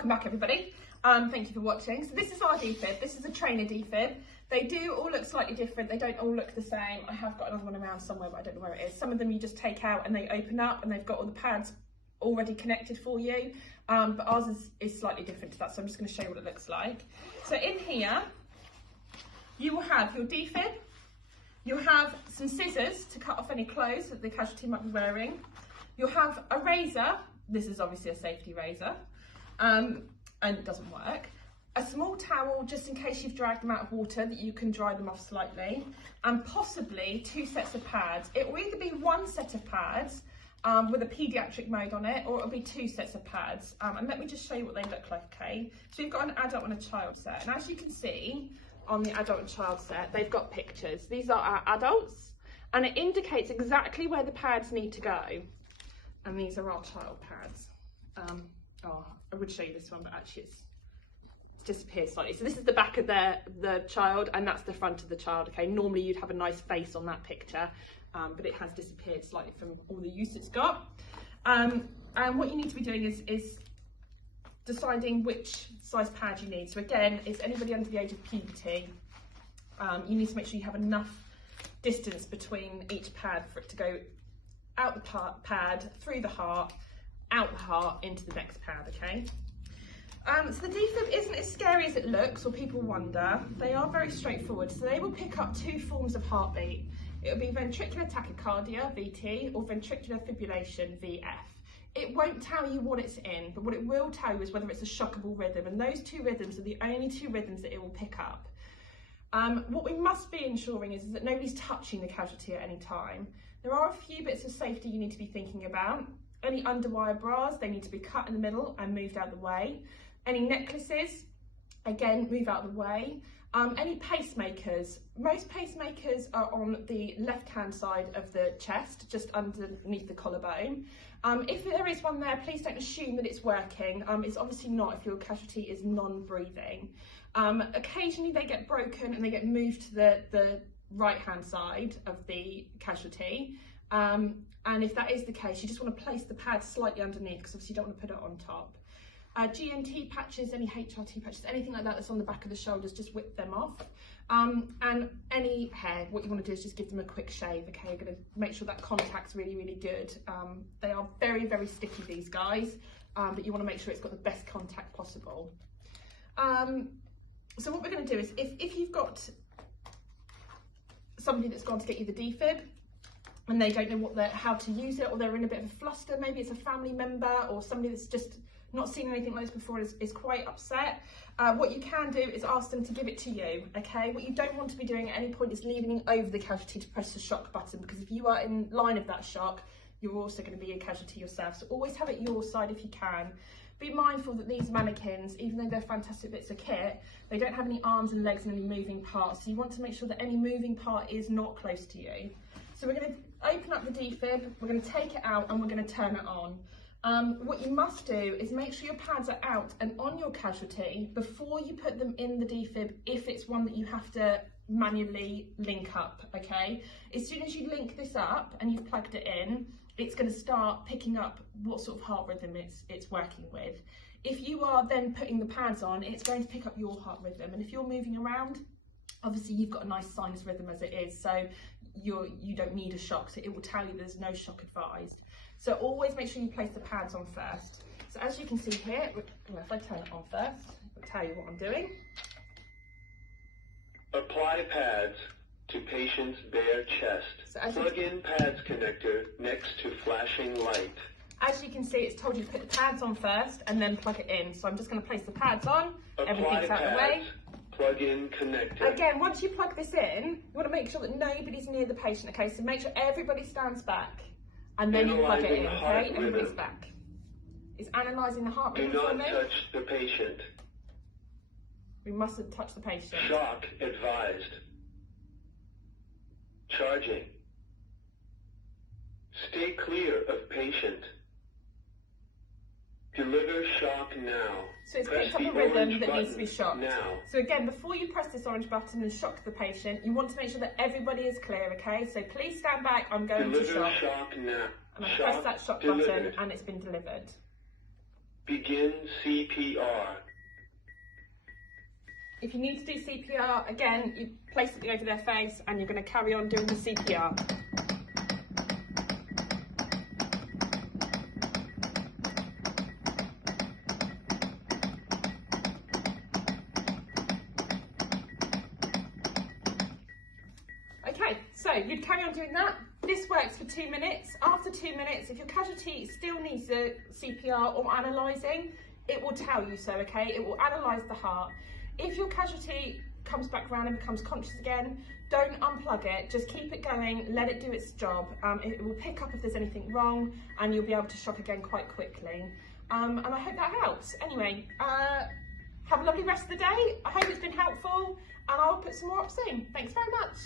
welcome back everybody. Thank you for watching. So this is our DeFib. This is a trainer DeFib. They do all look slightly different. They don't all look the same. I have got another one around somewhere, but I don't know where it is. Some of them you just take out and they open up and they've got all the pads already connected for you. But ours is slightly different to that. So I'm just going to show you what it looks like. So in here, you will have your DeFib. You'll have some scissors to cut off any clothes that the casualty might be wearing. You'll have a razor. This is obviously a safety razor. And it doesn't work. A small towel just in case you've dragged them out of water that you can dry them off slightly, and possibly 2 sets of pads. It will either be 1 set of pads with a paediatric mode on it, or it'll be 2 sets of pads. And let me just show you what they look like, okay? So you've got an adult and a child set, and as you can see on the adult and child set, they've got pictures. These are our adults, and it indicates exactly where the pads need to go. And these are our child pads. Oh, I would show you this one, but actually it's disappeared slightly. So this is the back of the child, and that's the front of the child, okay? Normally you'd have a nice face on that picture, but it has disappeared slightly from all the use it's got. And what you need to be doing is deciding which size pad you need. So again, it's anybody under the age of puberty. You need to make sure you have enough distance between each pad for it to go out the pad, through the heart, out the heart, into the next pad, okay? So the DeFib isn't as scary as it looks, or people wonder. They are very straightforward. So they will pick up 2 forms of heartbeat. It will be ventricular tachycardia, VT, or ventricular fibrillation, VF. It won't tell you what it's in, but what it will tell you is whether it's a shockable rhythm, and those 2 rhythms are the only 2 rhythms that it will pick up. What we must be ensuring is that nobody's touching the casualty at any time. There are a few bits of safety you need to be thinking about. Any underwire bras, they need to be cut in the middle and moved out of the way. Any necklaces, again, move out of the way. Any pacemakers, most pacemakers are on the left-hand side of the chest, just underneath the collarbone. If there is one there, please don't assume that it's working. It's obviously not if your casualty is non-breathing. Occasionally they get broken and they get moved to the right-hand side of the casualty. And if that is the case, you just want to place the pad slightly underneath, because obviously you don't want to put it on top. GNT patches, any HRT patches, anything like that that's on the back of the shoulders, just whip them off. And any hair, what you want to do is just give them a quick shave, okay? You're going to make sure that contact's really, really good. They are very, very sticky, these guys, but you want to make sure it's got the best contact possible. So what we're going to do is, if you've got somebody that's gone to get you the DeFib, and they don't know how to use it, or they're in a bit of a fluster, maybe it's a family member or somebody that's just not seen anything like this before, is quite upset, what you can do is ask them to give it to you, okay? What you don't want to be doing at any point is leaning over the casualty to press the shock button, because if you are in line of that shock, you're also going to be a casualty yourself. So always have it your side if you can. Be mindful that these mannequins, even though they're fantastic bits of kit, they don't have any arms and legs and any moving parts. So you want to make sure that any moving part is not close to you. So we're going to open up the DeFib, we're going to take it out, and we're going to turn it on. What you must do is make sure your pads are out and on your casualty before you put them in the DeFib, if it's one that you have to manually link up, okay? As soon as you link this up and you've plugged it in, it's going to start picking up what sort of heart rhythm it's working with. If you are then putting the pads on, it's going to pick up your heart rhythm, and if you're moving around, obviously you've got a nice sinus rhythm as it is, so you don't need a shock, so it will tell you there's no shock advised. So always make sure you place the pads on first. So as you can see here, if I turn it on first, I'll tell you what I'm doing. Apply pads to patient's bare chest. So plug in pads connector next to flashing light. As you can see, it's told you to put the pads on first and then plug it in. So I'm just going to place the pads on, everything's out of the way. Plug in connector. Again, once you plug this in, you want to make sure that nobody's near the patient, okay? So make sure everybody stands back, and then you plug it in, okay? Everybody's back. It's analysing the heart rhythm. Do not touch the patient. We mustn't touch the patient. Shock advised. Charging. Stay clear of patient. Deliver shock now. So it's picked up a rhythm that needs to be shocked. Now. So again, before you press this orange button and shock the patient, you want to make sure that everybody is clear, okay? So please stand back, I'm going to shock. Shock now. And I press that shock button and it's been delivered. Begin CPR. If you need to do CPR, again, you place it over their face and you're going to carry on doing the CPR. Okay, so you'd carry on doing that. This works for 2 minutes. After 2 minutes, if your casualty still needs the CPR or analysing, it will tell you so, okay? It will analyse the heart. If your casualty comes back around and becomes conscious again, don't unplug it, just keep it going, let it do its job. It will pick up if there's anything wrong and you'll be able to shock again quite quickly. And I hope that helps. Anyway, have a lovely rest of the day. I hope it's been helpful and I'll put some more up soon. Thanks very much.